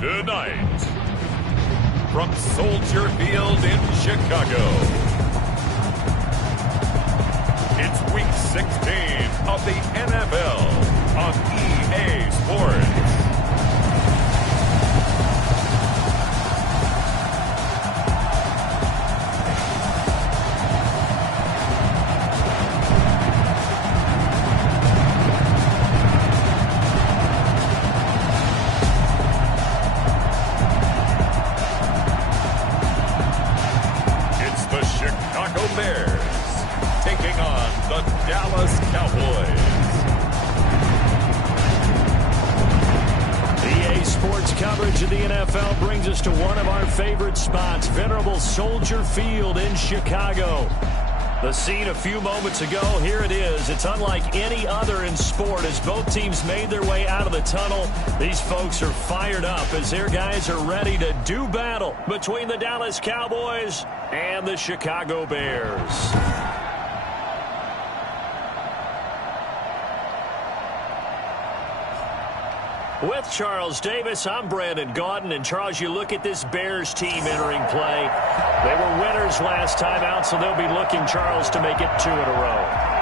Tonight, from Soldier Field in Chicago, it's Week 16 of the NFL on EA Sports. Dallas Cowboys. EA Sports coverage of the NFL brings us to one of our favorite spots, venerable Soldier Field in Chicago. The scene a few moments ago, here it is. It's unlike any other in sport as both teams made their way out of the tunnel. These folks are fired up as their guys are ready to do battle between the Dallas Cowboys and the Chicago Bears. With Charles Davis, I'm Brandon Gaudin. And Charles, you look at this Bears team entering play. They were winners last time out, so they'll be looking, Charles, to make it 2 in a row.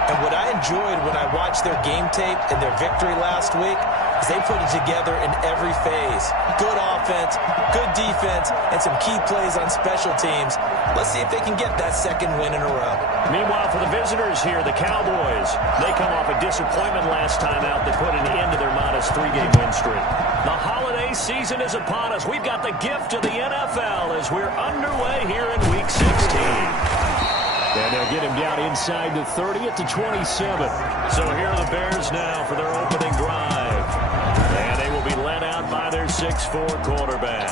And what I enjoyed when I watched their game tape and their victory last week is they put it together in every phase. Good offense, good defense, and some key plays on special teams. Let's see if they can get that second win in a row. Meanwhile, for the visitors here, the Cowboys, they come off a disappointment last time out that put an end to their modest 3-game win streak. The holiday season is upon us. We've got the gift of the NFL as we're underway here in Week 16. And they'll get him down inside the 30 at the 27. So here are the Bears now for their opening drive. And they will be led out by their 6'4" quarterback.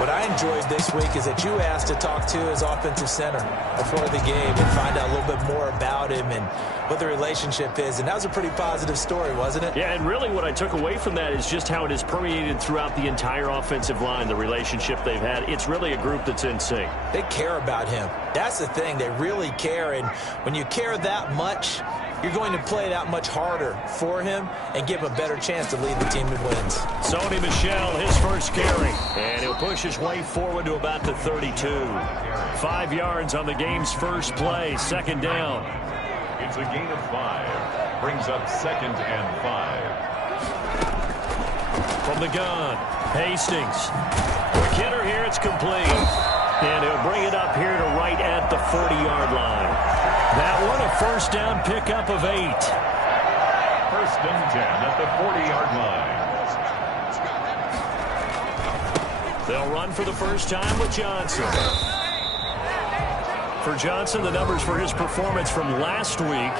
What I enjoyed this week is that you asked to talk to his offensive center before the game and find out a little bit more about him and what the relationship is. And that was a pretty positive story, wasn't it? Yeah, and really what I took away from that is just how it is permeated throughout the entire offensive line, the relationship they've had. It's really a group that's in sync. They care about him. That's the thing. They really care. And when you care that much, you're going to play that much harder for him and give him a better chance to lead the team to wins. Sony Michel, his first carry. And he'll push his way forward to about the 32. 5 yards on the game's first play, second down. It's a gain of 5. Brings up 2nd and 5. From the gun, Hastings. Quick hitter here, it's complete. And he'll bring it up here to right at the 40-yard line. That one, a first down pickup of 8. 1st and 10 at the 40-yard line. They'll run for the first time with Johnson. For Johnson, the numbers for his performance from last week,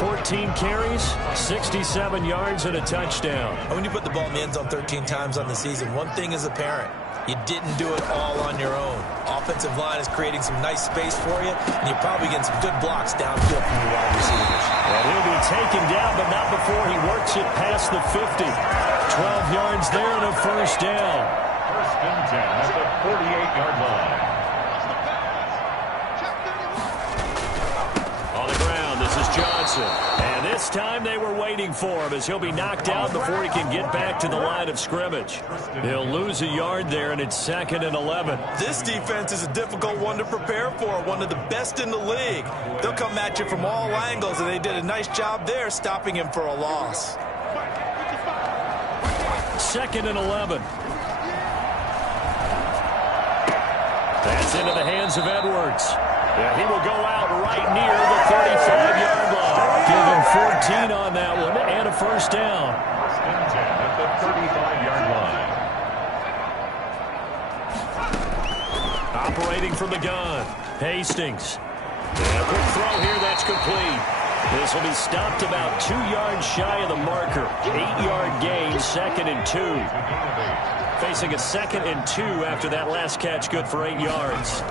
14 carries, 67 yards, and a touchdown. When you put the ball in the end zone 13 times on the season, one thing is apparent. You didn't do it all on your own. Offensive line is creating some nice space for you, and you're probably getting some good blocks downfield from your wide receivers. And he'll be taken down, but not before he works it past the 50. 12 yards there and a first down. 1st and 10 at the 48-yard line. Johnson. And this time they were waiting for him as he'll be knocked out before he can get back to the line of scrimmage. He'll lose a yard there, and it's 2nd and 11. This defense is a difficult one to prepare for, one of the best in the league. They'll come at you from all angles, and they did a nice job there stopping him for a loss. 2nd and 11. That's into the hands of Edwards. Yeah, he will go out right near the 35-yard line. Give him 14 on that one and a first down. 1st and 10 at the 35-yard line. Operating from the gun, Hastings. And a quick throw here, that's complete. This will be stopped about 2 yards shy of the marker. 8-yard gain, 2nd and 2. Facing a 2nd and 2 after that last catch, good for 8 yards.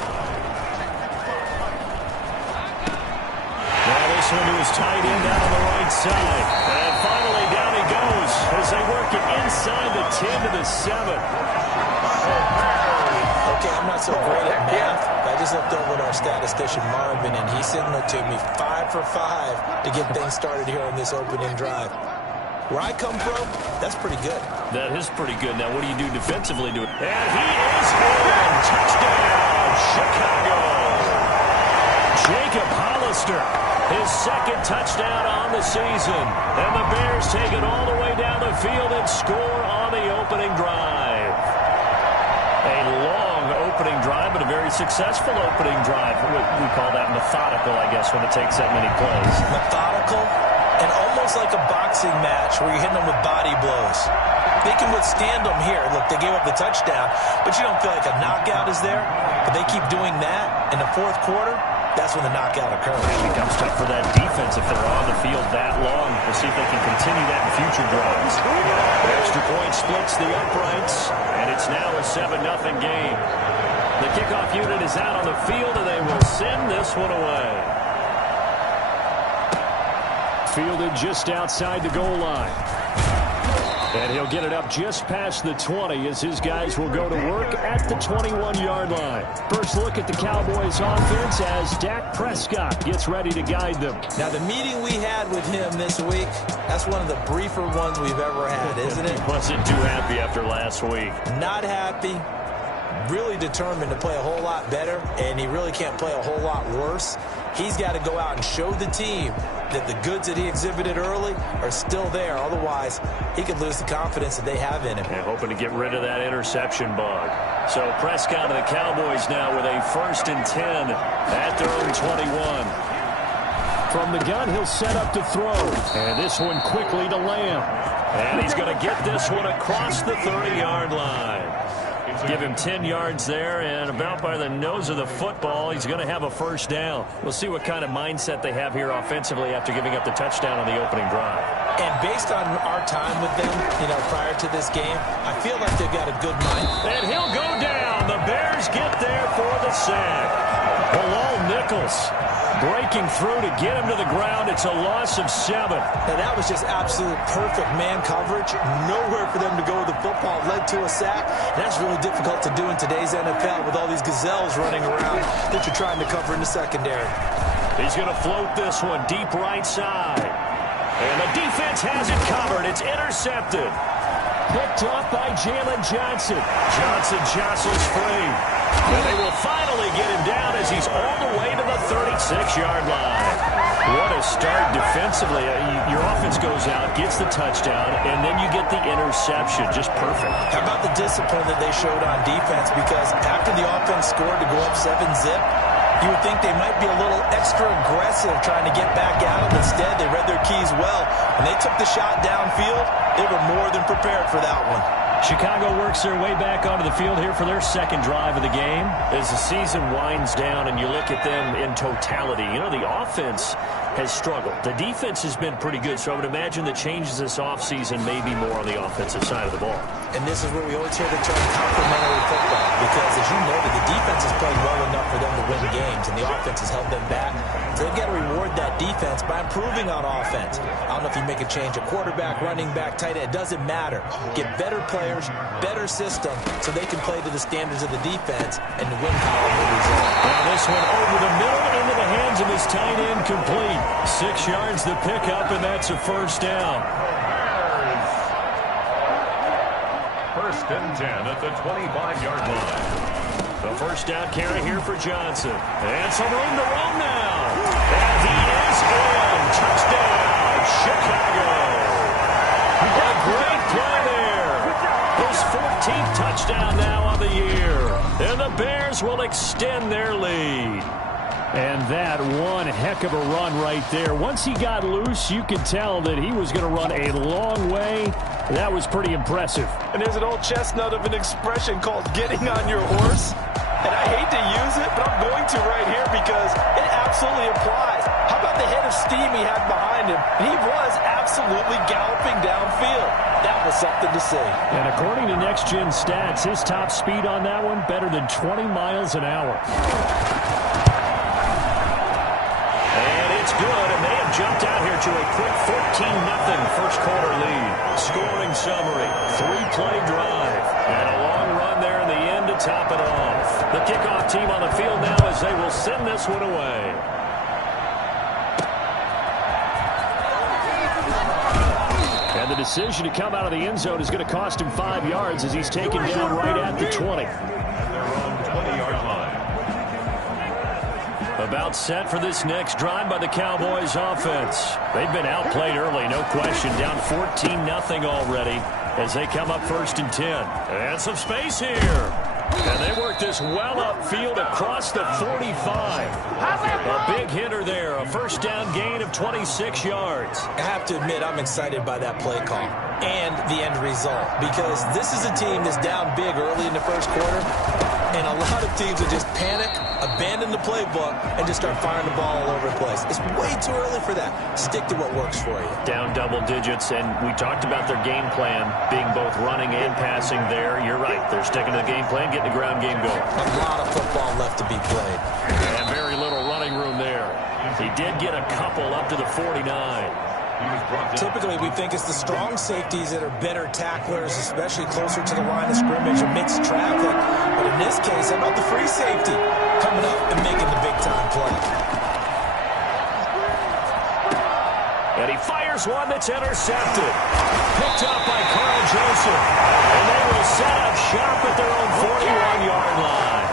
Now this one to his tight end down on the right side. And finally down he goes as they work it inside the 10 to the 7. Okay, I'm not so great at math. I just looked over at our statistician Marvin, and he signaled to me 5 for 5 to get things started here on this opening drive. Where I come from, that's pretty good. That is pretty good. Now, what do you do defensively to it? And he is in. Touchdown, Chicago. Jacob Hollister, his second touchdown on the season. And the Bears take it all the way down the field and score on the opening drive. A long opening drive, but a very successful opening drive. We call that methodical, I guess, when it takes that many plays. Methodical and almost like a boxing match where you're hitting them with body blows. They can withstand them here. Look, they gave up the touchdown, but you don't feel like a knockout is there. But they keep doing that in the fourth quarter. That's when the knockout occurs. It becomes tough for that defense if they're on the field that long. We'll see if they can continue that in future drives. The extra point splits the uprights, and it's now a 7-0 game. The kickoff unit is out on the field, and they will send this one away. Fielded just outside the goal line. And he'll get it up just past the 20 as his guys will go to work at the 21-yard line. First look at the Cowboys offense as Dak Prescott gets ready to guide them. Now, the meeting we had with him this week, that's one of the briefer ones we've ever had, isn't it? He wasn't too happy after last week. Not happy. Really determined to play a whole lot better, and he really can't play a whole lot worse. He's got to go out and show the team that the goods that he exhibited early are still there. Otherwise, he could lose the confidence that they have in him. And hoping to get rid of that interception bug. So Prescott and the Cowboys now with a 1st and 10 at their own 21. From the gun, he'll set up to throw. And this one quickly to Lamb. And he's going to get this one across the 30-yard line. Give him 10 yards there, and about by the nose of the football, he's going to have a first down. We'll see what kind of mindset they have here offensively after giving up the touchdown on the opening drive. And based on our time with them, prior to this game, I feel like they've got a good mind. And he'll go down. The Bears get there for the sack. Bilal Nichols breaking through to get him to the ground. It's a loss of 7. Now, that was just absolute perfect man coverage. Nowhere for them to go with the football. Led to a sack. And that's really difficult to do in today's NFL with all these gazelles running around that you're trying to cover in the secondary. He's going to float this one deep right side. And the defense has it covered. It's intercepted. Picked off by Jalen Johnson. Johnson jostles free. And they will finally get him down as he's all the way to the 36-yard line. What a start defensively. Your offense goes out, gets the touchdown, and then you get the interception. Just perfect. How about the discipline that they showed on defense? Because after the offense scored to go up 7-zip, you would think they might be a little extra aggressive trying to get back at them. Instead, they read their keys well. When they took the shot downfield, they were more than prepared for that one. Chicago works their way back onto the field here for their second drive of the game. As the season winds down and you look at them in totality, the offense has struggled. The defense has been pretty good, so I would imagine the changes this offseason may be more on the offensive side of the ball. And this is where we always hear the term complementary football, because as you noted, the defense has played well enough for them to win games, and the offense has held them back. So they've got to reward that defense by improving on offense. I don't know if you make a change, a quarterback, running back, tight end, it doesn't matter. Get better players, better system, so they can play to the standards of the defense, and the win column will result. Now this one over the middle into the hands of his tight end, complete. 6 yards the pickup, and that's a first down. 1st and 10 at the 25-yard line. The first down carry here for Johnson. And some room to run now. And he is in. Touchdown, Chicago. A great play there. His 14th touchdown now on the year. And the Bears will extend their lead. And that one heck of a run right there. Once he got loose, you could tell that he was going to run a long way. That was pretty impressive. And there's an old chestnut of an expression called getting on your horse. And I hate to use it, but I'm going to right here because it absolutely applies. How about the head of steam he had behind him? He was absolutely galloping downfield. That was something to see. And according to Next Gen Stats, his top speed on that one, better than 20 miles an hour. Good, and they have jumped out here to a quick 14-0 first quarter lead. Scoring summary, 3-play drive, and a long run there in the end to top it off. The kickoff team on the field now as they will send this one away. And And the decision to come out of the end zone is going to cost him 5 yards as he's taken down right at the 20. At their own 20-yard line. About set for this next drive by the Cowboys offense. They've been outplayed early, no question. Down 14-0 already as they come up 1st and 10. And some space here. And they work this well upfield across the 45. A big hitter there. A first down gain of 26 yards. I have to admit, I'm excited by that play call and the end result, because this is a team that's down big early in the first quarter, and a lot of teams will just panic, abandon the playbook, and just start firing the ball all over the place. It's way too early for that. Stick to what works for you. Down double digits, and we talked about their game plan being both running and passing there. You're right. They're sticking to the game plan, getting the ground game going. A lot of football left to be played. And very little running room there. He did get a couple up to the 49. Typically, we think it's the strong safeties that are better tacklers, especially closer to the line of scrimmage or mixed traffic. But in this case, how about the free safety coming up and making the big-time play? And he fires one that's intercepted. Picked up by Carl Joseph. And they will set up shop at their own 41-yard line.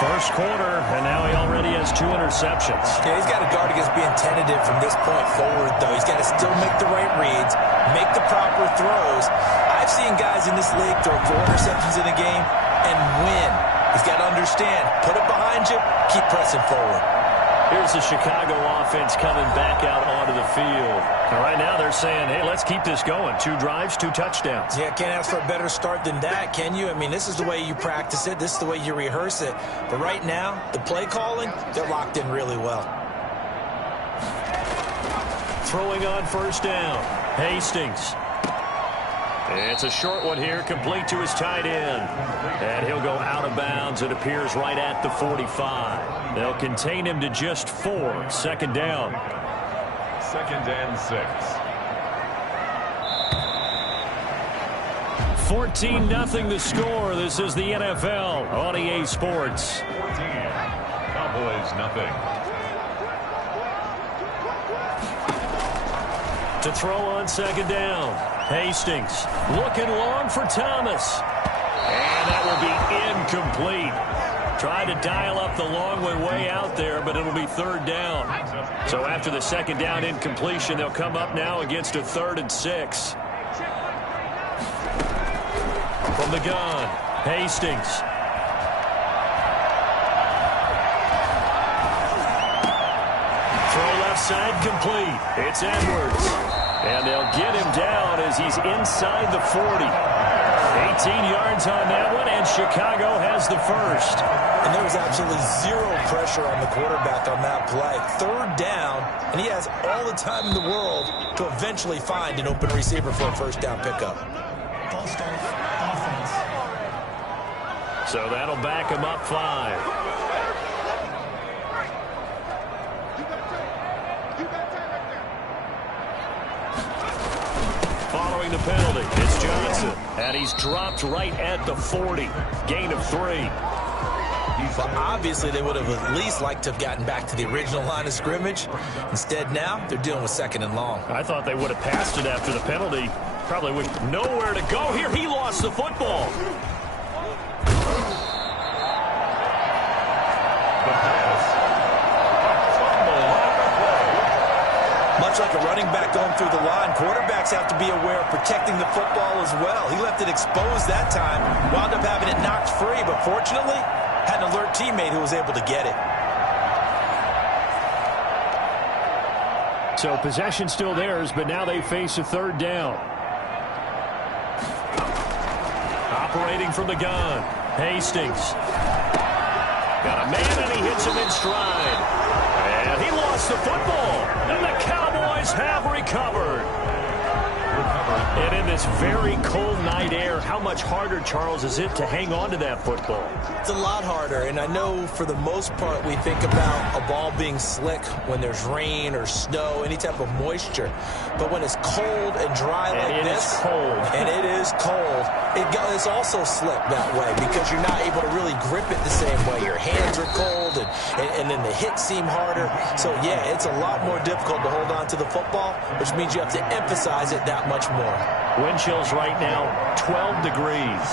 First quarter, and now he already has 2 interceptions. Yeah, he's got to guard against being tentative from this point forward, though. He's got to still make the right reads, make the proper throws. I've seen guys in this league throw 4 interceptions in a game and win. He's got to understand, put it behind you, keep pressing forward. Here's the Chicago offense coming back out onto the field. And right now they're saying, hey, let's keep this going. 2 drives, 2 touchdowns. Yeah, can't ask for a better start than that, can you? I mean, this is the way you practice it. This is the way you rehearse it. But right now, the play calling, they're locked in really well. Throwing on first down. Hastings. It's a short one here, complete to his tight end. And he'll go out of bounds. It appears right at the 45. They'll contain him to just 4. Second down. 2nd and 6. 14-0 the score. This is the NFL on EA Sports. 14. Cowboys nothing. To throw on second down. Hastings looking long for Thomas. And that will be incomplete. Tried to dial up the long one way out there, but it'll be 3rd down. So after the second down incompletion, they'll come up now against a 3rd and 6. From the gun, Hastings. Throw left side complete. It's Edwards. And they'll get him down as he's inside the 40. 18 yards on that one, and Chicago has the first. And there was absolutely 0 pressure on the quarterback on that play. 3rd down, and he has all the time in the world to eventually find an open receiver for a first down pickup. So that'll back him up 5. Following the penalty, it's Johnson. And he's dropped right at the 40. Gain of 3. Well, obviously, they would have at least liked to have gotten back to the original line of scrimmage. Instead, now, they're dealing with 2nd and long. I thought they would have passed it after the penalty. Probably with nowhere to go here. He lost the football. Much like a running back going through the line, quarterbacks have to be aware of protecting the football as well. He left it exposed that time, wound up having it knocked free, but fortunately, had an alert teammate who was able to get it. So possession still theirs, but now they face a 3rd down. Operating from the gun, Hastings. Got a man, and he hits him in stride. And he lost the football. And the Cowboys have recovered. And in this very cold night air, how much harder, Charles, is it to hang on to that football? It's a lot harder, and I know for the most part we think about a ball being slick when there's rain or snow, any type of moisture. But when it's cold and dry like this, it's cold. and it is is cold, it's also slick that way because you're not able to really grip it the same way. Your hands are cold, and then the hits seem harder. So, yeah, it's a lot more difficult to hold on to the football, which means you have to emphasize it that much more. Wind chills right now, 12 degrees.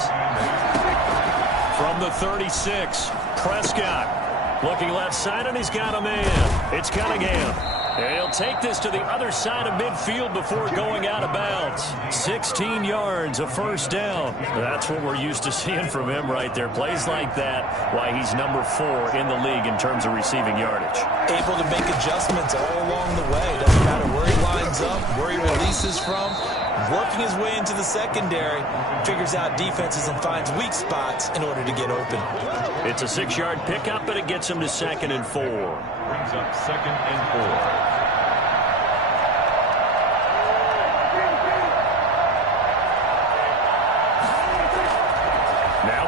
From the 36, Prescott looking left side, and he's got a man. It's Cunningham. And he'll take this to the other side of midfield before going out of bounds. 16 yards, a first down. That's what we're used to seeing from him right there. Plays like that, why he's number 4 in the league in terms of receiving yardage. Able to make adjustments all along the way. Doesn't matter where he lines up, where he releases from. Working his way into the secondary, figures out defenses and finds weak spots in order to get open. It's a 6-yard pickup, but it gets him to 2nd and 4. Brings up 2nd and 4.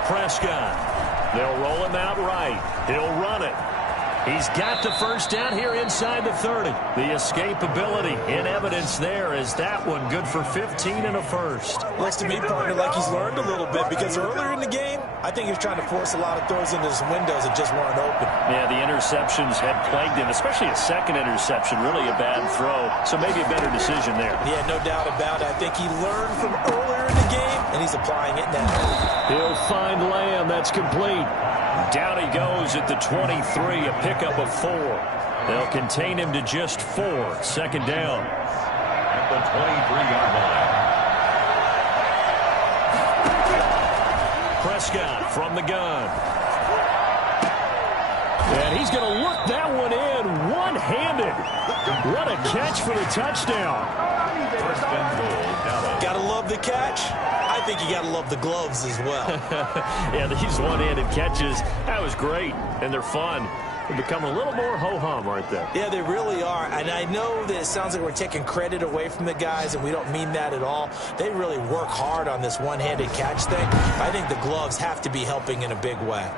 Prescott. They'll roll him out right. He'll run it. He's got the first down here inside the 30. The escapability in evidence there is that one good for 15 and a first. Looks to me, partner, like he's learned a little bit because earlier in the game, I think he was trying to force a lot of throws into his windows that just weren't open. Yeah, the interceptions had plagued him, especially a second interception, really a bad throw. So maybe a better decision there. Yeah, no doubt about it. I think he learned from earlier in the game, and he's applying it now. He'll find Lamb. That's complete. Down he goes at the 23, a pickup of 4. They'll contain him to just 4. 2nd down. At the 23-yard line. Prescott from the gun. And he's going to look that one in one-handed. What a catch for the touchdown. First and goal, Dallas. Gotta love the catch. I think you got to love the gloves as well. Yeah, these one-handed catches, that was great, and they're fun. They become a little more ho-hum, aren't they? Yeah, they really are, and I know that it sounds like we're taking credit away from the guys, and we don't mean that at all. They really work hard on this one-handed catch thing. I think the gloves have to be helping in a big way.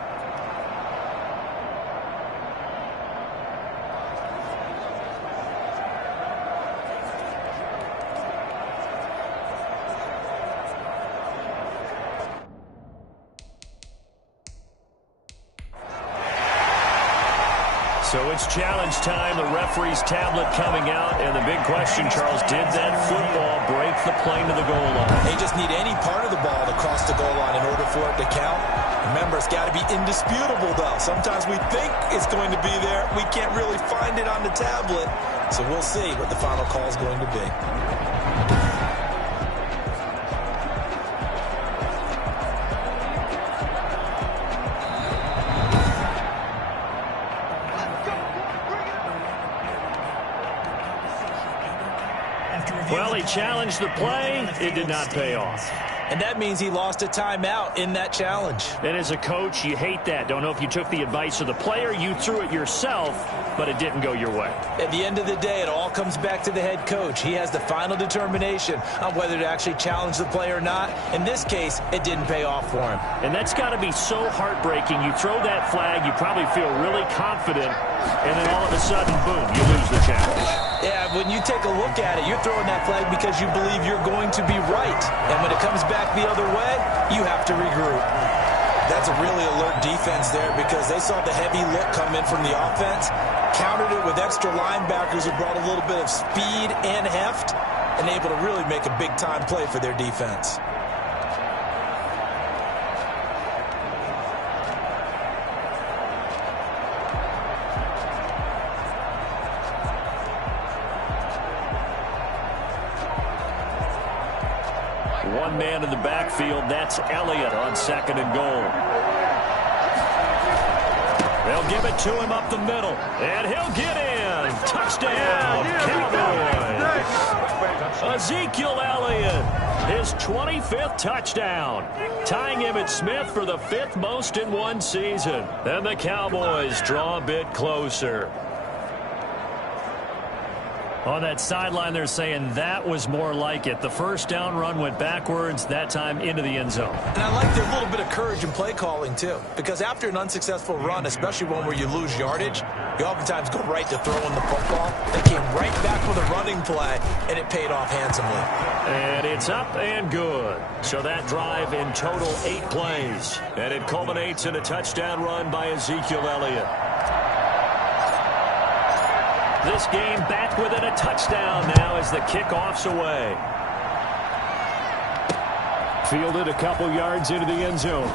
So it's challenge time. The referee's tablet coming out. And the big question, Charles, did that football break the plane to the goal line? They just need any part of the ball to cross the goal line in order for it to count. Remember, it's got to be indisputable, though. Sometimes we think it's going to be there. We can't really find it on the tablet. So we'll see what the final call is going to be. Well, he challenged the play. It did not pay off. And that means he lost a timeout in that challenge. And as a coach, you hate that. Don't know if you took the advice of the player. You threw it yourself, but it didn't go your way. At the end of the day, it all comes back to the head coach. He has the final determination on whether to actually challenge the play or not. In this case, it didn't pay off for him. And that's got to be so heartbreaking. You throw that flag, you probably feel really confident, and then all of a sudden, boom, you lose the challenge. Yeah, when you take a look at it, you're throwing that flag because you believe you're going to be right. And when it comes back the other way, you have to regroup. That's a really alert defense there because they saw the heavy look come in from the offense, countered it with extra linebackers who brought a little bit of speed and heft, and able to really make a big-time play for their defense. One man in the backfield, that's Elliott on 2nd and goal. They'll give it to him up the middle, and he'll get in. Touchdown, Cowboys. Ezekiel Elliott, his 25th touchdown, tying Emmitt Smith for the 5th most in one season. And the Cowboys draw a bit closer. On that sideline, they're saying that was more like it. The first down run went backwards, that time into the end zone. And I like their little bit of courage in play calling, too. Because after an unsuccessful run, especially one where you lose yardage, you oftentimes go right to throwing the football. They came right back with a running play, and it paid off handsomely. And it's up and good. So that drive in total 8 plays. And it culminates in a touchdown run by Ezekiel Elliott. This game back within a touchdown now as the kickoff's away. Fielded a couple yards into the end zone.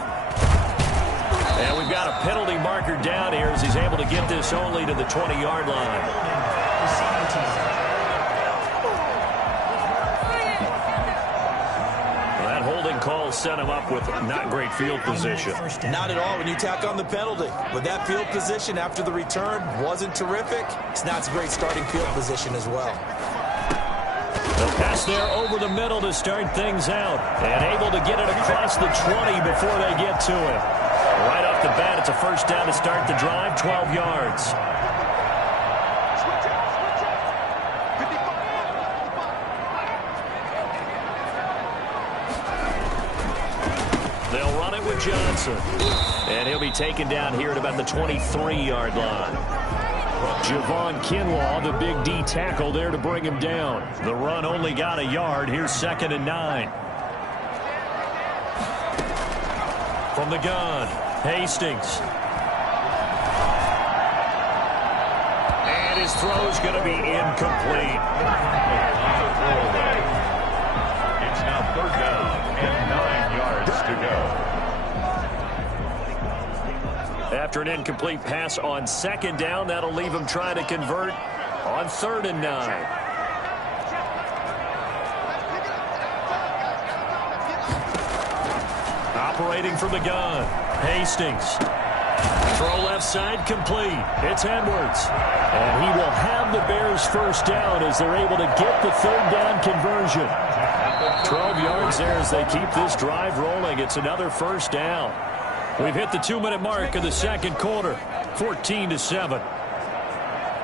And we've got a penalty marker down here as he's able to get this only to the 20-yard line. That holding call set him up with not great field position. Not at all when you tack on the penalty. With that field position after the return wasn't terrific, it's not a great starting field position as well. The pass there over the middle to start things out. And able to get it across the 20 before they get to it. Right off the bat, it's a first down to start the drive, 12 yards. They'll run it with Johnson. And he'll be taken down here at about the 23-yard line. Javon Kinlaw, the big D tackle there to bring him down. The run only got a yard. Here's 2nd and 9. From the gun, Hastings. And his throw's going to be incomplete. It's now 3rd down and 9 yards to go. After an incomplete pass on 2nd down, that'll leave him trying to convert on 3rd and 9. Operating from the gun, Hastings. Throw left side, complete. It's Edwards. And he will have the Bears first down as they're able to get the 3rd down conversion. 12 yards there as they keep this drive rolling. It's another first down. We've hit the 2-minute mark of the 2nd quarter, 14-7.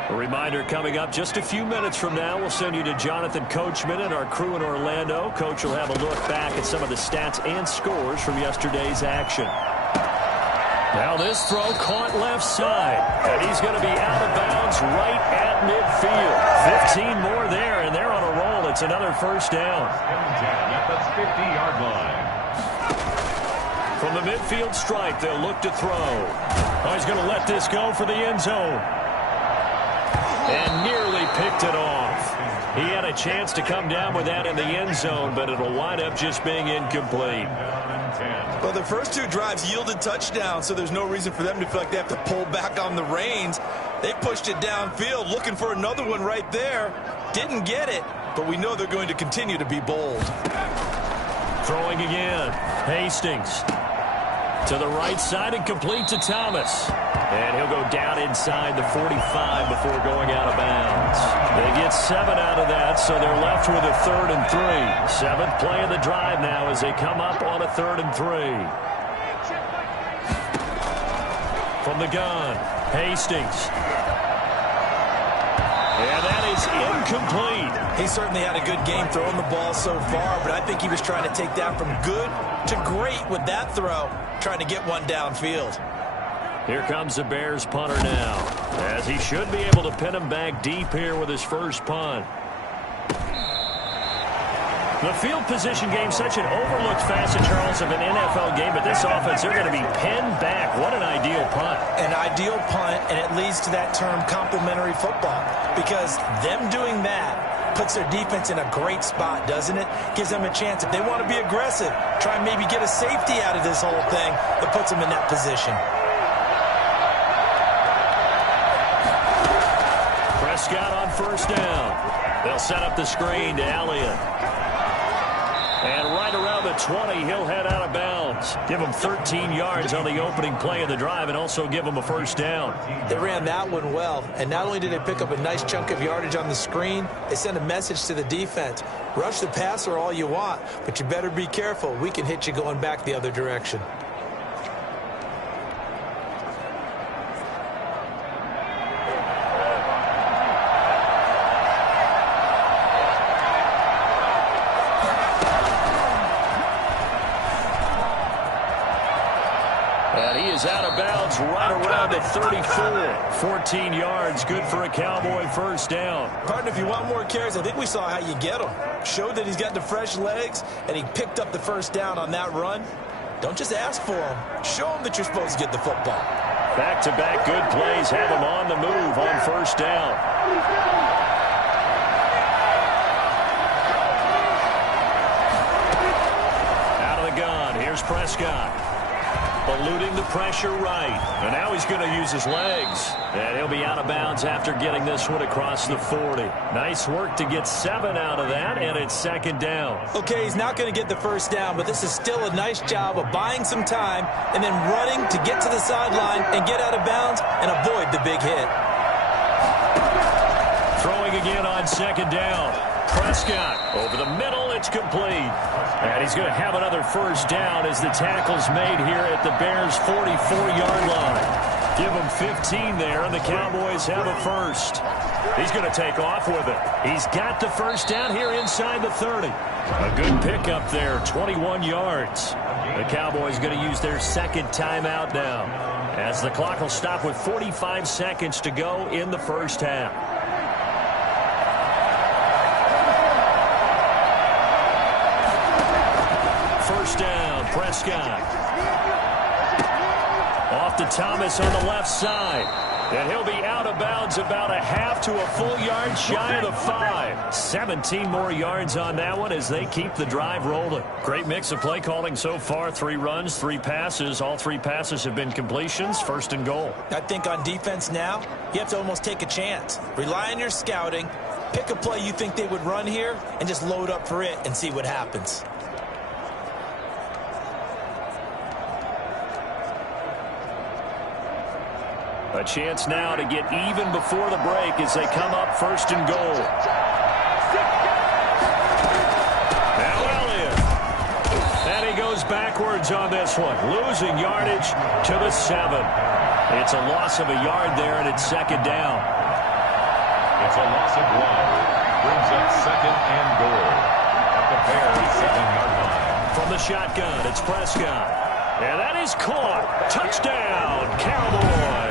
A reminder coming up just a few minutes from now. We'll send you to Jonathan Coachman and our crew in Orlando. Coach will have a look back at some of the stats and scores from yesterday's action. Now this throw caught left side, and he's going to be out of bounds right at midfield. 15 more there, and they're on a roll. It's another first down. At the 50-yard line. From the midfield stripe, they'll look to throw. Oh, he's going to let this go for the end zone. And nearly picked it off. He had a chance to come down with that in the end zone, but it'll wind up just being incomplete. Well, the first 2 drives yielded touchdowns, so there's no reason for them to feel like they have to pull back on the reins. They pushed it downfield, looking for another one right there. Didn't get it, but we know they're going to continue to be bold. Throwing again. Hastings. To the right side and complete to Thomas. And he'll go down inside the 45 before going out of bounds. They get 7 out of that, so they're left with a 3rd and 3. 7th play of the drive now as they come up on a 3rd and 3. From the gun, Hastings. And that is incomplete. He certainly had a good game throwing the ball so far, but I think he was trying to take that from good to great with that throw, trying to get one downfield. Here comes the Bears punter now, as he should be able to pin him back deep here with his first punt. The field position game, such an overlooked facet, Charles, of an NFL game, but this offense, they're going to be pinned back. What an ideal punt. An ideal punt, and it leads to that term complementary football, because them doing that puts their defense in a great spot, doesn't it? Gives them a chance. If they want to be aggressive, try and maybe get a safety out of this whole thing, that puts them in that position. Prescott on first down. They'll set up the screen to Elliott. And right around the 20, he'll head out of bounds. Give him 13 yards on the opening play of the drive and also give him a first down. They ran that one well, and not only did they pick up a nice chunk of yardage on the screen, they sent a message to the defense. Rush the passer all you want, but you better be careful. We can hit you going back the other direction. is out of bounds right around the 34. 14 yards, good for a Cowboy first down. Partner, if you want more carries, I think we saw how you get them. Showed that he's got the fresh legs, and he picked up the first down on that run. Don't just ask for him. Show him that you're supposed to get the football. Back-to-back good plays have him on the move on first down. Out of the gun, here's Prescott. Eluding the pressure right. And now he's going to use his legs. And he'll be out of bounds after getting this one across the 40. Nice work to get 7 out of that, and it's second down. Okay, he's not going to get the first down, but this is still a nice job of buying some time and then running to get to the sideline and get out of bounds and avoid the big hit. Throwing again on second down. Prescott over the middle, it's complete. And he's going to have another first down as the tackle's made here at the Bears' 44-yard line. Give him 15 there, and the Cowboys have a first. He's going to take off with it. He's got the first down here inside the 30. A good pickup there, 21 yards. The Cowboys going to use their second timeout now, as the clock will stop with 45 seconds to go in the first half. First down, Prescott. Off to Thomas on the left side. And he'll be out of bounds about a half to a full yard shy of the 5. 17 more yards on that one as they keep the drive rolling. Great mix of play calling so far. 3 runs, 3 passes. All 3 passes have been completions. First and goal. I think on defense now, you have to almost take a chance. Rely on your scouting. Pick a play you think they would run here and just load up for it and see what happens. A chance now to get even before the break as they come up first and goal. Now Elliott. And he goes backwards on this one, losing yardage to the 7. It's a loss of a yard there, and it's second down. It's a loss of 1. Brings up second and goal at the Bears' 7-yard line. From the shotgun, it's Prescott. And that is caught. Touchdown, Cowboys.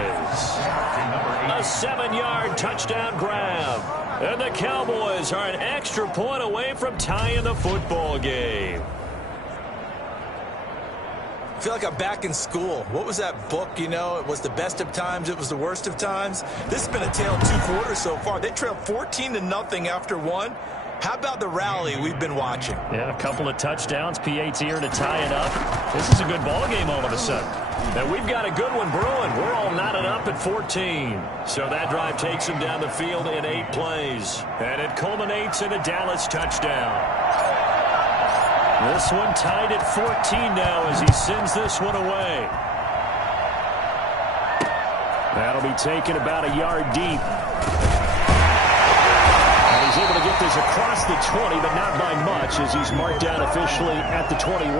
A 7-yard touchdown grab. And the Cowboys are an extra point away from tying the football game. I feel like I'm back in school. What was that book, you know? It was the best of times. It was the worst of times. This has been a tale of 2 quarters so far. They trailed 14-0 after 1. How about the rally we've been watching? Yeah, a couple of touchdowns, PAT here to tie it up. This is a good ball game all of a sudden. And we've got a good one brewing. We're all knotted up at 14. So that drive takes him down the field in 8 plays. And it culminates in a Dallas touchdown. This one tied at 14 now as he sends this one away. That'll be taken about a yard deep. He's able to get this across the 20, but not by much as he's marked down officially at the 21.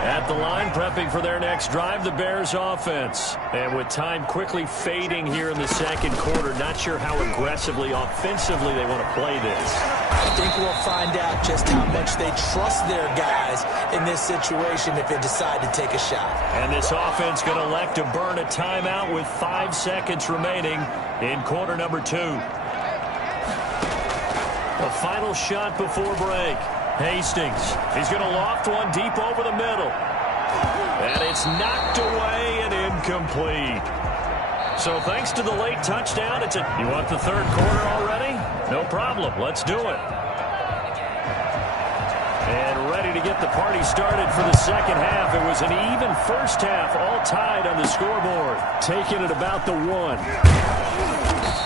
At the line, prepping for their next drive, the Bears offense. And with time quickly fading here in the second quarter, not sure how aggressively, offensively they want to play this. I think we'll find out just how much they trust their guys in this situation if they decide to take a shot. And this offense going to elect to burn a timeout with 5 seconds remaining in quarter number 2. The final shot before break. Hastings. He's going to loft one deep over the middle. And it's knocked away and incomplete. So thanks to the late touchdown, you want the third quarter already? No problem. Let's do it. And ready to get the party started for the second half. It was an even first half, all tied on the scoreboard. Taking it about the 1.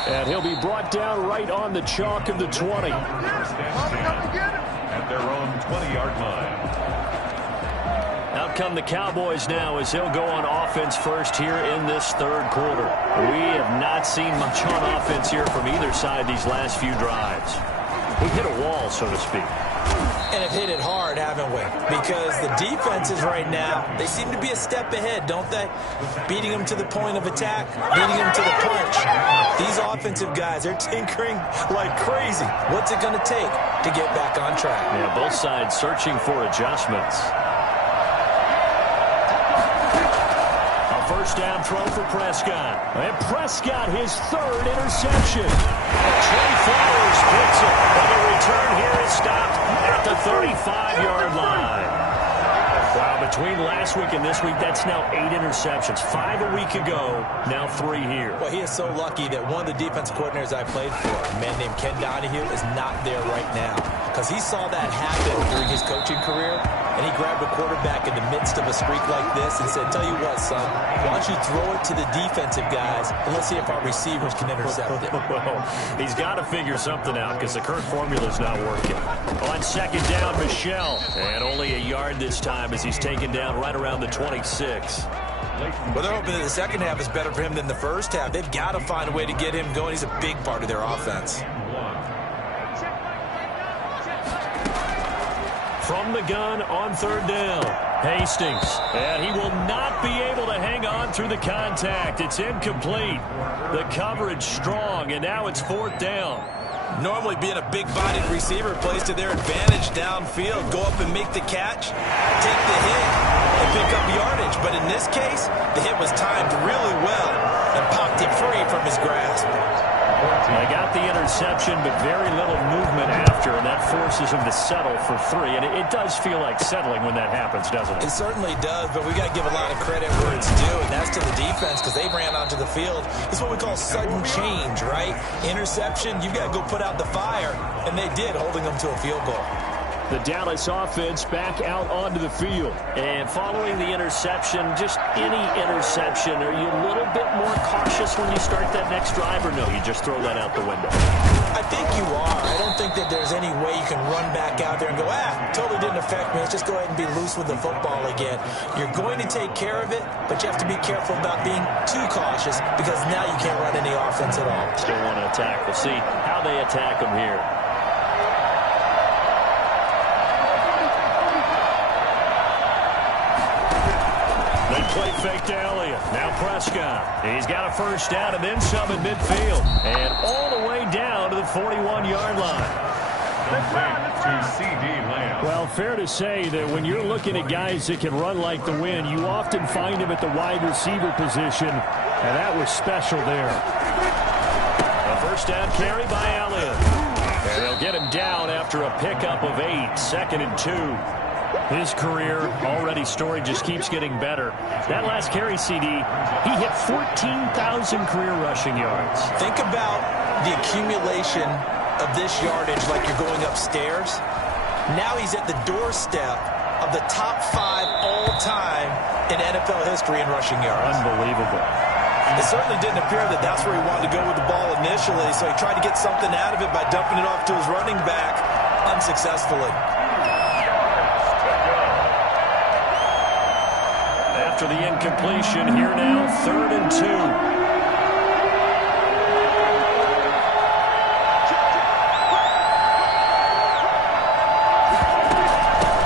And he'll be brought down right on the chalk of the 20. At their own 20-yard line. Out come the Cowboys now as they'll go on offense first here in this third quarter. We have not seen much on offense here from either side these last few drives. We hit a wall, so to speak. And have hit it hard, haven't we? Because the defenses right now, they seem to be a step ahead, don't they? Beating them to the point of attack, beating them to the punch. These offensive guys, they're tinkering like crazy. What's it going to take to get back on track? Yeah, both sides searching for adjustments. A first down throw for Prescott. And Prescott, his third interception. Trey Flowers splits it. And the return here is stopped at the 35-yard line. Wow, between last week and this week, that's now 8 interceptions. 5 a week ago, now 3 here. Well, he is so lucky that one of the defense coordinators I played for, a man named Ken Donahue, is not there right now. Because he saw that happen during his coaching career, and he grabbed a quarterback in the midst of a streak like this and said, tell you what, son, why don't you throw it to the defensive guys, and let's see if our receivers can intercept it. Well, he's got to figure something out because the current formula's not working. On second down, Michel. And only a yard this time as he's taken down right around the 26. Well, they're hoping that the second half is better for him than the first half. They've got to find a way to get him going. He's a big part of their offense. From the gun on third down, Hastings. And he will not be able to hang on through the contact. It's incomplete. The coverage strong, and now it's fourth down. Normally being a big-bodied receiver plays to their advantage downfield. Go up and make the catch, take the hit, and pick up yardage. But in this case, the hit was timed really well and popped it free from his grasp. They got the interception, but very little movement after, and that forces him to settle for 3. And it does feel like settling when that happens, doesn't it? It certainly does, but we got to give a lot of credit where it's due, and that's to the defense because they ran onto the field. It's what we call sudden change, right? Interception, you've got to go put out the fire, and they did, holding them to a field goal. The Dallas offense back out onto the field. And following the interception, just any interception, are you a little bit more cautious when you start that next drive, or no, you just throw that out the window? I think you are. I don't think that there's any way you can run back out there and go, totally didn't affect me. Let's just go ahead and be loose with the football again. You're going to take care of it, but you have to be careful about being too cautious because now you can't run any offense at all. Still want to attack. We'll see how they attack them here. Play fake to Elliott. Now Prescott. He's got a first down and then some in midfield. And all the way down to the 41-yard line. To C.D. Lamb. Well, fair to say that when you're looking at guys that can run like the wind, you often find them at the wide receiver position, and that was special there. A first down carry by Elliott. And they'll get him down after a pickup of 8, 2nd and 2. His career already storied, just keeps getting better. That last carry, CD, he hit 14,000 career rushing yards. Think about the accumulation of this yardage like you're going upstairs. Now he's at the doorstep of the top 5 all-time in NFL history in rushing yards. Unbelievable. It certainly didn't appear that that's where he wanted to go with the ball initially, so he tried to get something out of it by dumping it off to his running back unsuccessfully. After the incompletion, here now, 3rd and 2.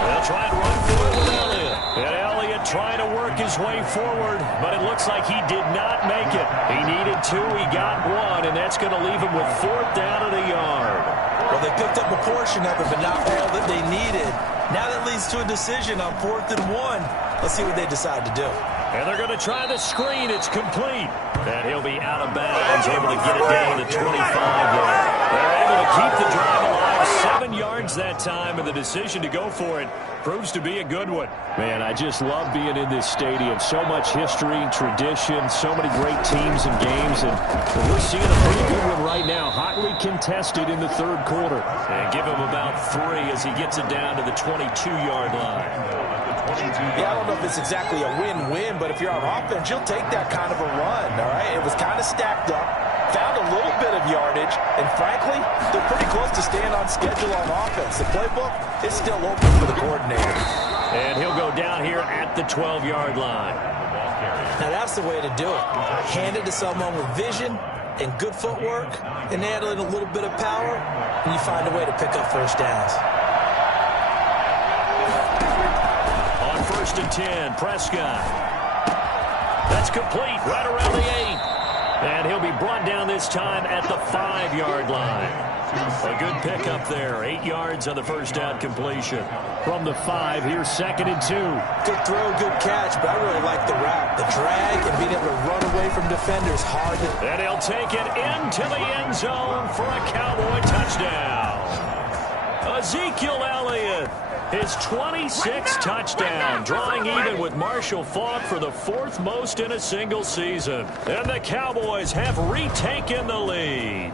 They'll try and run for it with Elliott. And Elliott trying to work his way forward, but it looks like he did not make it. He needed 2, he got 1, and that's going to leave him with 4th down at a yard. Well, they picked up a portion of it, but not all that they needed. Now that leads to a decision on 4th and 1. Let's see what they decide to do. And they're going to try the screen. It's complete. And he'll be out of bounds, able to get it down to 25 there. They're able to keep the drive alive. 7 yards that time, and the decision to go for it proves to be a good one. Man, I just love being in this stadium. So much history, tradition, so many great teams and games, and we're seeing a pretty good one right now. Hotly contested in the 3rd quarter. And give him about 3 as he gets it down to the 22-yard line. Yeah, I don't know if it's exactly a win-win, but if you're on offense, you'll take that kind of a run, all right? It was kind of stacked up, found a little bit of yardage, and frankly, they're pretty close to staying on schedule on offense. The playbook is still open for the coordinator. And he'll go down here at the 12-yard line. Now, that's the way to do it. Hand it to someone with vision and good footwork, and add in a little bit of power, and you find a way to pick up first downs. 1st and 10, Prescott. That's complete, right around the 8. And he'll be brought down this time at the 5-yard line. A good pickup there. 8 yards on the first down completion. From the 5, here's 2nd and 2. Good throw, good catch, but I really like the route. The drag and being able to run away from defenders hard. And he'll take it into the end zone for a Cowboy touchdown. Ezekiel Elliott, his 26th touchdown, drawing even with Marshall Faulk for the 4th most in a single season. And the Cowboys have retaken the lead.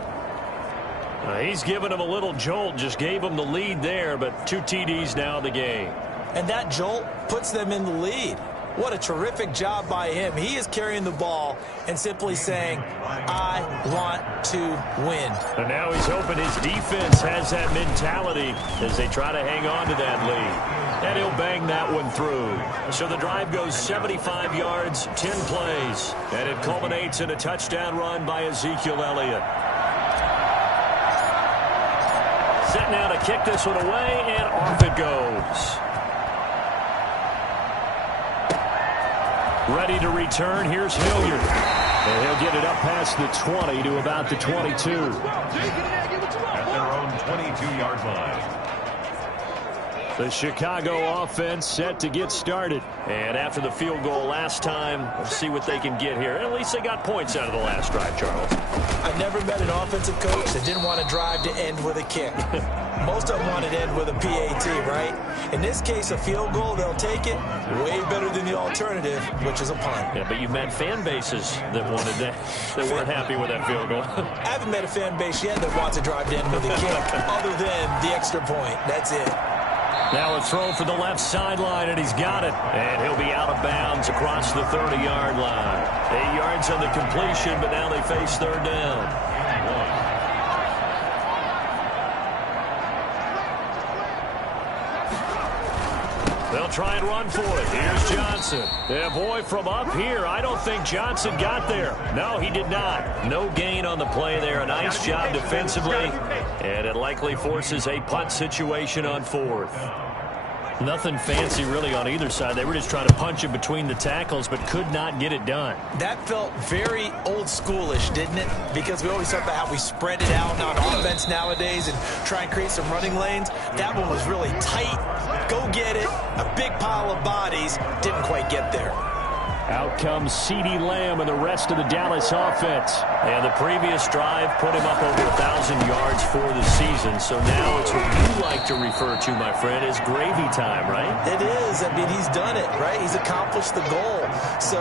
He's given him a little jolt, just gave him the lead there, but 2 TDs now in the game. And that jolt puts them in the lead. What a terrific job by him. He is carrying the ball and simply saying, I want to win. And now he's hoping his defense has that mentality as they try to hang on to that lead. And he'll bang that one through. So the drive goes 75 yards, 10 plays. And it culminates in a touchdown run by Ezekiel Elliott. Set now to kick this one away, and off it goes. Ready to return. Here's Hilliard. And he'll get it up past the 20 to about the 22. At their own 22-yard line. The Chicago offense set to get started. And after the field goal last time, let's see what they can get here. At least they got points out of the last drive, Charles. I've never met an offensive coach that didn't want to drive to end with a kick. Most of them want to end with a PAT, right? In this case, a field goal, they'll take it. Way better than the alternative, which is a punt. Yeah, but you've met fan bases that wanted that, that weren't happy with that field goal. I haven't met a fan base yet that wants to drive to end with a kick, other than the extra point. That's it. Now a throw for the left sideline, and he's got it. And he'll be out of bounds across the 30-yard line. 8 yards on the completion, but now they face 3rd down. They'll try and run for it. Here's Johnson. Yeah, boy, from up here, I don't think Johnson got there. No, he did not. No gain on the play there. A nice job defensively. And it likely forces a punt situation on 4th. Nothing fancy really on either side. They were just trying to punch it between the tackles, but could not get it done. That felt very old schoolish, didn't it? Because we always talk about how we spread it out on offense nowadays and try and create some running lanes. That one was really tight. Go get it. A big pile of bodies. Didn't quite get there. Out comes CeeDee Lamb and the rest of the Dallas offense. And the previous drive put him up over 1,000 yards for the season. So now it's what you like to refer to, my friend, as gravy time, right? It is. I mean, he's done it, right? He's accomplished the goal. So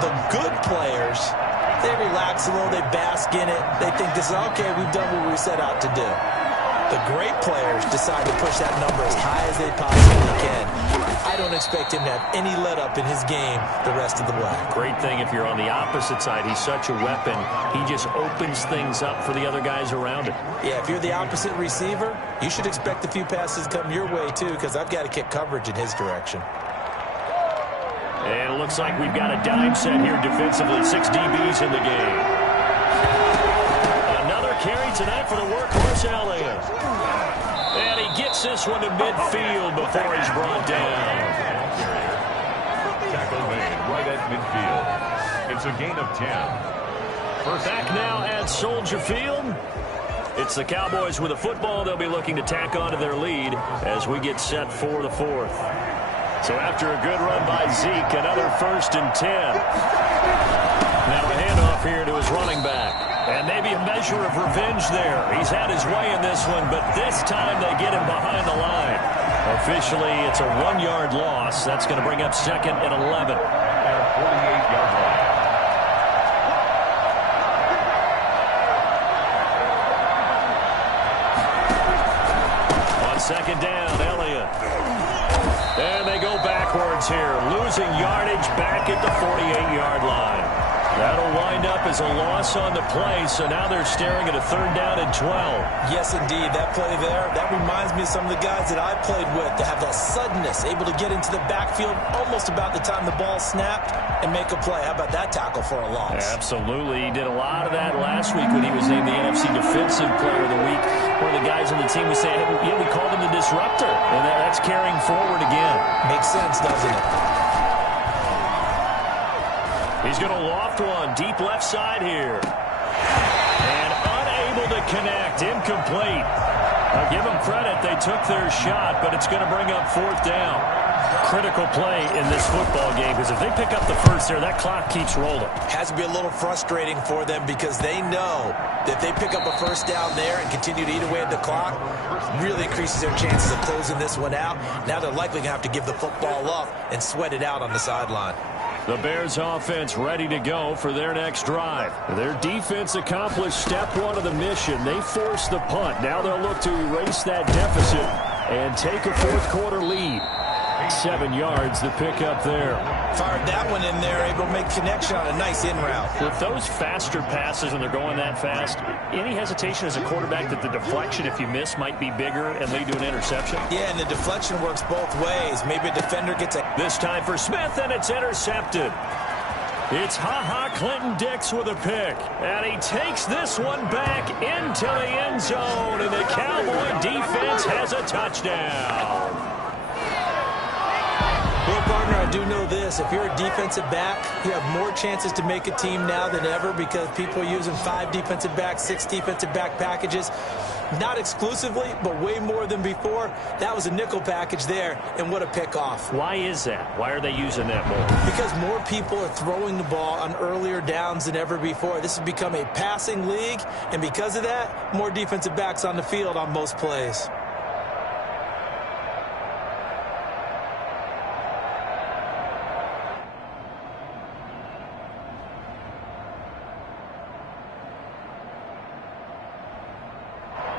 the good players, they relax a little. They bask in it. They think this is, okay, we've done what we set out to do. The great players decide to push that number as high as they possibly can. I don't expect him to have any let-up in his game the rest of the way. Great thing if you're on the opposite side. He's such a weapon. He just opens things up for the other guys around him. Yeah, if you're the opposite receiver, you should expect a few passes come your way, too, because I've got to kick coverage in his direction. And it looks like we've got a dime set here defensively. 6 DBs in the game. Another carry tonight for the workhorse Elliott. And he gets this one to midfield before he's brought down. Tackle made right at midfield. It's a gain of 10. First back now at Soldier Field. It's the Cowboys with a football. They'll be looking to tack onto their lead as we get set for the 4th. So after a good run by Zeke, another 1st and 10. Now a handoff here to his running back. And maybe a measure of revenge there. He's had his way in this one, but this time they get him behind the line. Officially, it's a 1-yard loss. That's going to bring up 2nd and 11. At a 48-yard line. On 2nd down, Elliott. And they go backwards here, losing yardage back at the 48-yard line. That'll wind up as a loss on the play, so now they're staring at a 3rd down and 12. Yes, indeed. That play there, that reminds me of some of the guys that I played with that have that suddenness, able to get into the backfield almost about the time the ball snapped and make a play. How about that tackle for a loss? Absolutely. He did a lot of that last week when he was named the NFC Defensive Player of the Week. One of the guys on the team was saying, hey, yeah, we called him the disruptor, and that's carrying forward again. Makes sense, doesn't it? He's going to loft one deep left side here. And unable Unable to connect. Incomplete. I'll give them credit. They took their shot, but it's going to bring up fourth down. Critical play in this football game, because if they pick up the first there, that clock keeps rolling. Has to be a little frustrating for them because they know that if they pick up a first down there and continue to eat away at the clock, really increases their chances of closing this one out. Now they're likely going to have to give the football up and sweat it out on the sideline. The Bears offense ready to go for their next drive. Their defense accomplished step one of the mission. They forced the punt. Now they'll look to erase that deficit and take a fourth quarter lead. 7 yards the pickup there. Fired that one in there, able to make connection on a nice in route. With those faster passes and they're going that fast, any hesitation as a quarterback that the deflection, if you miss, might be bigger and lead to an interception? Yeah, and the deflection works both ways. Maybe a defender gets a... This time for Smith, and it's intercepted. It's Ha-Ha Clinton-Dix with a pick. And he takes this one back into the end zone, and the Cowboy defense has a touchdown. Well, partner, I do know this. If you're a defensive back, you have more chances to make a team now than ever because people are using 5 defensive backs, 6 defensive back packages. Not exclusively, but way more than before. That was a nickel package there, and what a pickoff. Why is that? Why are they using that more? Because more people are throwing the ball on earlier downs than ever before. This has become a passing league, and because of that, more defensive backs on the field on most plays.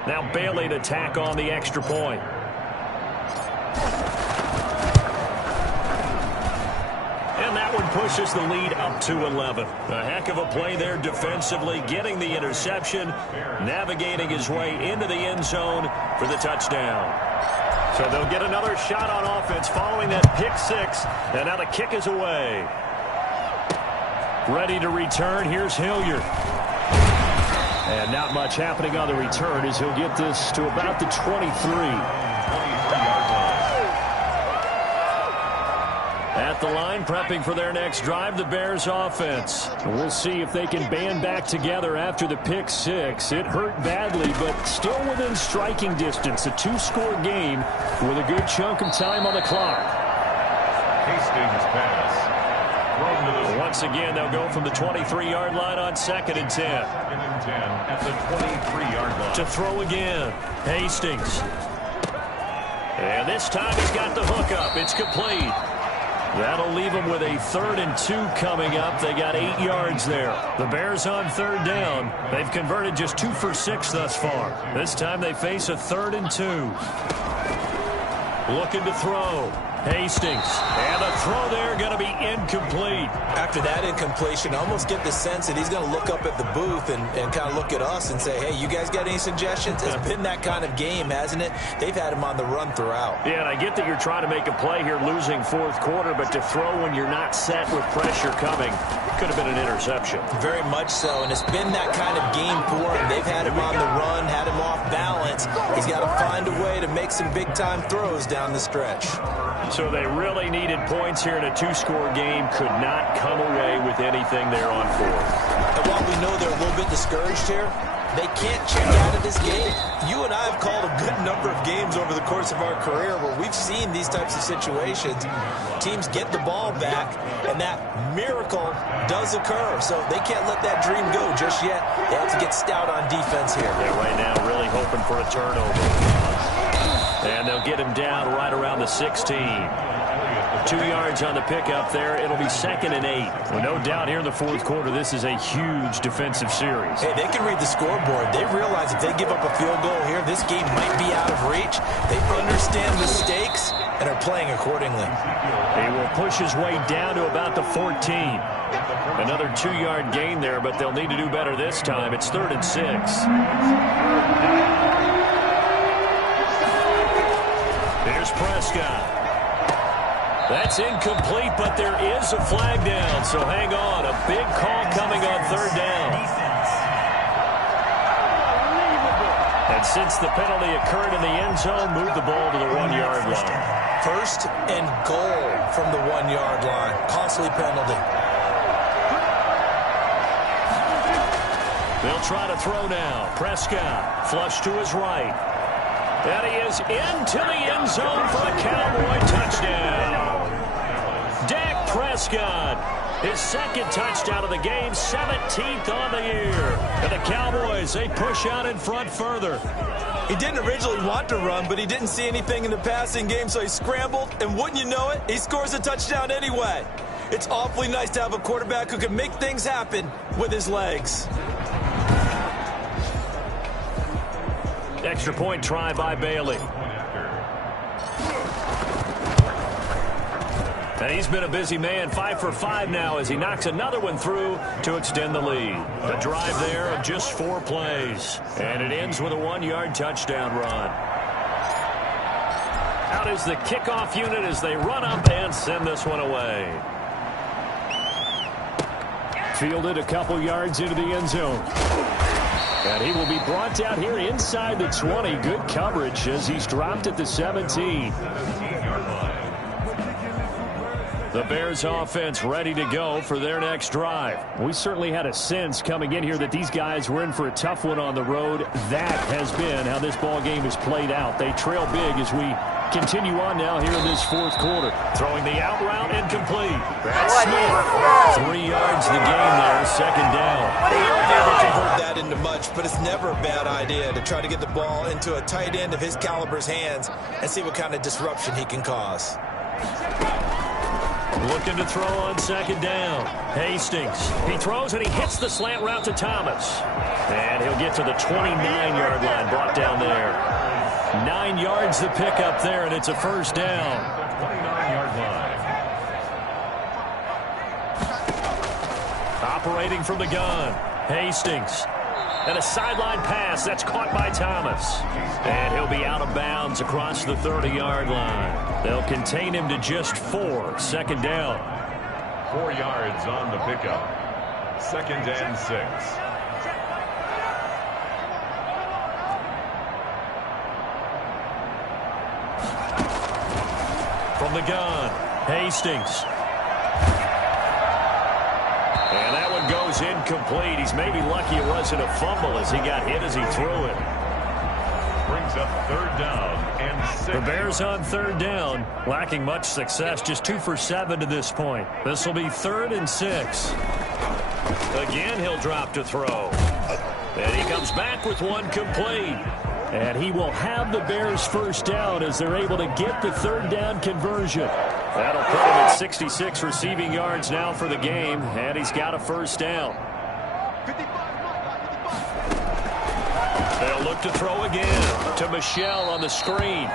Now Bailey to tack on the extra point. And that one pushes the lead up to 11. A heck of a play there defensively, getting the interception, navigating his way into the end zone for the touchdown. So they'll get another shot on offense following that pick six. And now the kick is away. Ready to return. Here's Hilliard. And not much happening on the return as he'll get this to about the 23. At the line, prepping for their next drive, the Bears offense. We'll see if they can band back together after the pick six. It hurt badly, but still within striking distance. A 2-score game with a good chunk of time on the clock. Hastings pass. Once again, they'll go from the 23-yard line on 2nd and 10. 2nd and 10 at the 23-yard line. To throw again, Hastings. And this time he's got the hookup. It's complete. That'll leave them with a 3rd and 2 coming up. They got 8 yards there. The Bears on 3rd down. They've converted just 2 for 6 thus far. This time they face a 3rd and 2. Looking to throw. Hastings. And the throw there going to be incomplete. After that incompletion, I almost get the sense that he's going to look up at the booth and kind of look at us and say, hey, you guys got any suggestions? It's been that kind of game, hasn't it? They've had him on the run throughout. Yeah, and I get that you're trying to make a play here losing 4th quarter, but to throw when you're not set with pressure coming could have been an interception. Very much so, and it's been that kind of game for him. They've had him on the run, had him off balance. He's got to find a way to make some big-time throws down the stretch. So they really needed points here in a 2-score game. Could not come away with anything there on 4th. And while we know they're a little bit discouraged here, they can't check out of this game. You and I have called a good number of games over the course of our career where we've seen these types of situations. Teams get the ball back, and that miracle does occur. So they can't let that dream go just yet. They have to get stout on defense here. Yeah, right now really hoping for a turnover. And they'll get him down right around the 16. 2 yards on the pickup there. It'll be 2nd and 8. Well, no doubt here in the 4th quarter, this is a huge defensive series. Hey, they can read the scoreboard. They realize if they give up a field goal here, this game might be out of reach. They understand the stakes and are playing accordingly. He will push his way down to about the 14. Another 2-yard gain there, but they'll need to do better this time. It's 3rd and 6. Here's Prescott. That's incomplete, but there is a flag down, so hang on. A big call coming on 3rd down. And since the penalty occurred in the end zone, move the ball to the 1-yard line. 1st and goal from the 1-yard line. Costly penalty. They'll try to throw now. Prescott flush to his right. And he is into the end zone for a Cowboy touchdown. Dak Prescott, his second touchdown of the game, 17th on the year. And the Cowboys, they push out in front further. He didn't originally want to run, but he didn't see anything in the passing game, so he scrambled, and wouldn't you know it, he scores a touchdown anyway. It's awfully nice to have a quarterback who can make things happen with his legs. Extra point try by Bailey. And he's been a busy man, 5 for 5 now as he knocks another one through to extend the lead. A drive there of just 4 plays. And it ends with a 1-yard touchdown run. Out is the kickoff unit as they run up and send this one away. Fielded a couple yards into the end zone. And he will be brought down here inside the 20. Good coverage as he's dropped at the 17. The Bears offense ready to go for their next drive. We certainly had a sense coming in here that these guys were in for a tough one on the road. That has been how this ball game has played out. They trail big as we continue on now here in this fourth quarter. Throwing the out route incomplete. That's Smith. 3 yards the game there, second down. They aren't able to convert that into much, but it's never a bad idea to try to get the ball into a tight end of his caliber's hands and see what kind of disruption he can cause. Looking to throw on second down. Hastings. He throws and he hits the slant route to Thomas. And he'll get to the 29-yard line, brought down there. 9 yards the pickup there, and it's a first down. 29-yard line. Operating from the gun. Hastings. And a sideline pass. That's caught by Thomas. And he'll be out of bounds across the 30-yard line. They'll contain him to just 4. Second down. 4 yards on the pickup. Second and 6. From the gun, Hastings. And that one goes incomplete. He's maybe lucky it wasn't a fumble as he got hit as he threw it. Brings up third down and 6. The Bears on third down, lacking much success, just 2 for 7 to this point. This will be 3rd and 6. Again, he'll drop to throw. And he comes back with one complete. And he will have the Bears first down as they're able to get the third down conversion. That'll put him at 66 receiving yards now for the game, and he's got a first down. They'll look to throw again to Michelle on the screen.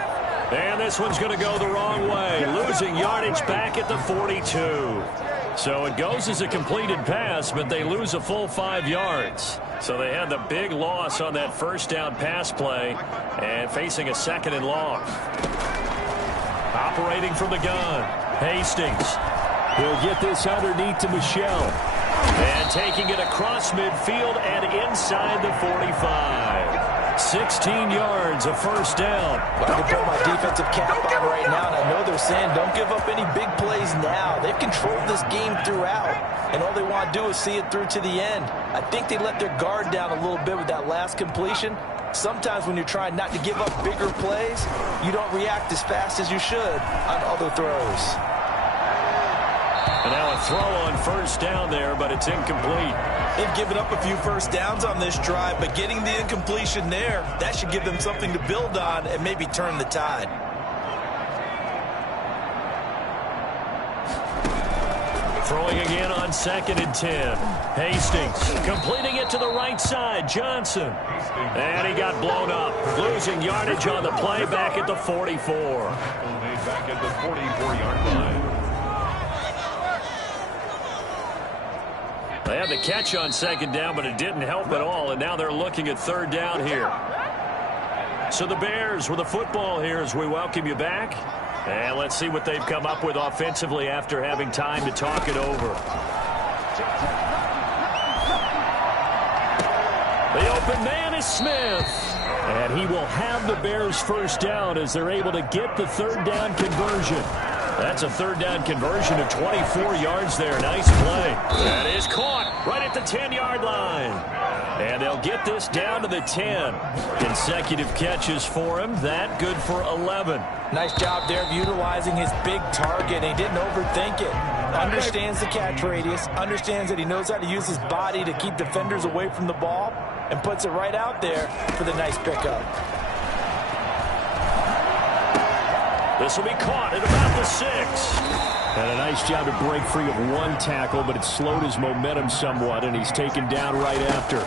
And this one's going to go the wrong way, losing yardage back at the 42. So it goes as a completed pass, but they lose a full 5 yards. So they had the big loss on that first down pass play and facing a second and long. Operating from the gun, Hastings. He'll get this underneath to Michelle. And taking it across midfield and inside the 45. 16 yards, a first down. Well, I can put my defensive cap on right now, and I know they're saying don't give up any big plays now. They've controlled this game throughout, and all they want to do is see it through to the end. I think they let their guard down a little bit with that last completion. Sometimes when you're trying not to give up bigger plays, you don't react as fast as you should on other throws. And now a throw on first down there, but it's incomplete. They've given up a few first downs on this drive, but getting the incompletion there, that should give them something to build on and maybe turn the tide. Throwing again on 2nd and 10. Hastings completing it to the right side. Johnson. And he got blown up. Losing yardage on the play back at the 44. Back at the 44-yard line. They had the catch on second down, but it didn't help at all, and now they're looking at third down here. So the Bears with the football here as we welcome you back. And let's see what they've come up with offensively after having time to talk it over. The open man is Smith. And he will have the Bears first down as they're able to get the third down conversion. That's a third down conversion of 24 yards there. Nice play. That is caught right at the 10-yard line. And they'll get this down to the 10. Consecutive catches for him. That good for 11. Nice job there of utilizing his big target. He didn't overthink it. Understands the catch radius. Understands that he knows how to use his body to keep defenders away from the ball. And puts it right out there for the nice pickup. This will be caught at about the 6. And a nice job to break free of one tackle, but it slowed his momentum somewhat, and he's taken down right after.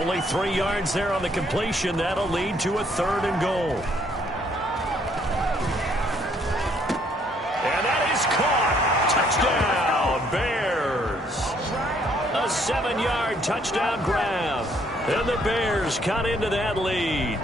Only 3 yards there on the completion. That'll lead to a 3rd and goal. And that is caught. Touchdown, Bears. A 7-yard touchdown grab. And the Bears cut into that lead.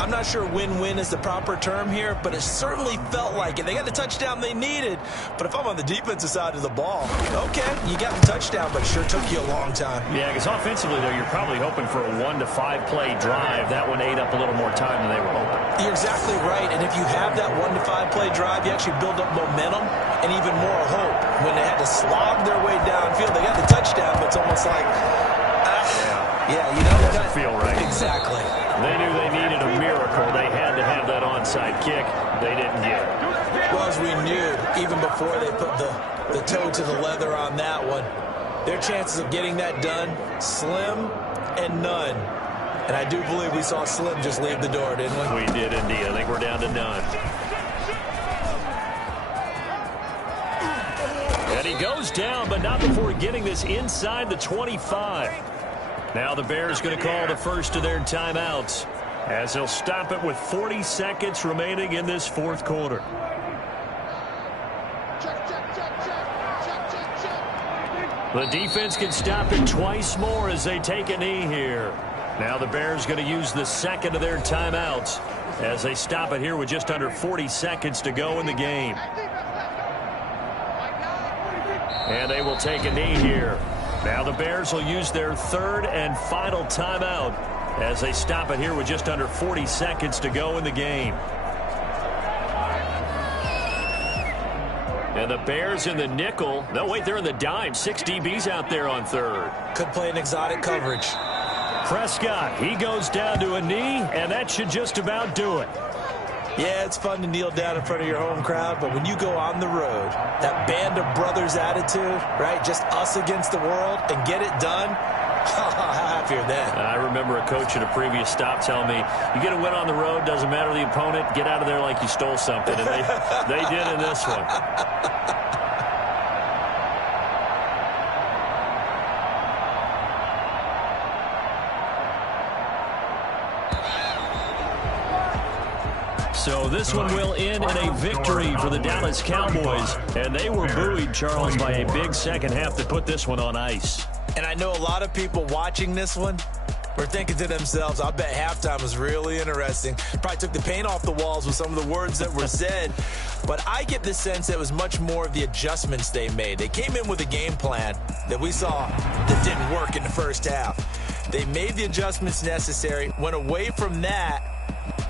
I'm not sure win-win is the proper term here, but it certainly felt like it. They got the touchdown they needed, but if I'm on the defensive side of the ball, okay, you got the touchdown, but it sure took you a long time. Yeah, because offensively, though, you're probably hoping for a 1 to 5 play drive. That one ate up a little more time than they were hoping. You're exactly right, and if you have that 1 to 5 play drive, you actually build up momentum and even more hope. When they had to slog their way downfield, they got the touchdown, but it's almost like, yeah, you know, it doesn't feel right. Exactly. They knew they needed a miracle. They had to have that onside kick. They didn't get it. Well, as we knew, even before they put the toe to the leather on that one, their chances of getting that done, slim and none. And I do believe we saw Slim just leave the door, didn't we? We did indeed. I think we're down to none. And he goes down, but not before getting this inside the 25. Now the Bears going to call the first of their timeouts as they'll stop it with 40 seconds remaining in this 4th quarter. The defense can stop it twice more as they take a knee here. Now the Bears going to use the second of their timeouts as they stop it here with just under 40 seconds to go in the game. And they will take a knee here. Now the Bears will use their 3rd and final timeout as they stop it here with just under 40 seconds to go in the game. And the Bears in the nickel. No, wait, they're in the dime. 6 DBs out there on 3rd. Could play an exotic coverage. Prescott, he goes down to a knee, and that should just about do it. Yeah, it's fun to kneel down in front of your home crowd, but when you go on the road, that band of brothers attitude, right, just us against the world, and get it done, how happier then. I remember a coach at a previous stop telling me, you get a win on the road, doesn't matter the opponent, get out of there like you stole something, and they did in this one. So this one will end in a victory for the Dallas Cowboys. And they were buoyed, Charles, by a big second half to put this one on ice. And I know a lot of people watching this one were thinking to themselves, I bet halftime was really interesting. Probably took the paint off the walls with some of the words that were said. But I get the sense that it was much more of the adjustments they made. They came in with a game plan that we saw that didn't work in the first half. They made the adjustments necessary, went away from that,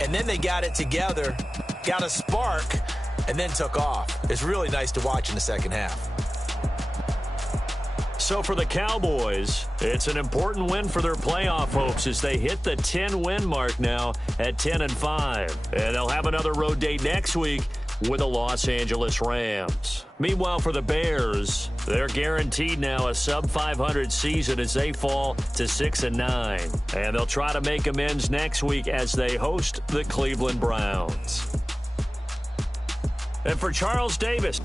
and then they got it together, got a spark, and then took off. It's really nice to watch in the second half. So for the Cowboys, it's an important win for their playoff hopes as they hit the 10-win mark now at 10-5. And they'll have another road date next week with the Los Angeles Rams. Meanwhile, for the Bears, they're guaranteed now a sub-500 season as they fall to 6-9. And they'll try to make amends next week as they host the Cleveland Browns. And for Charles Davis,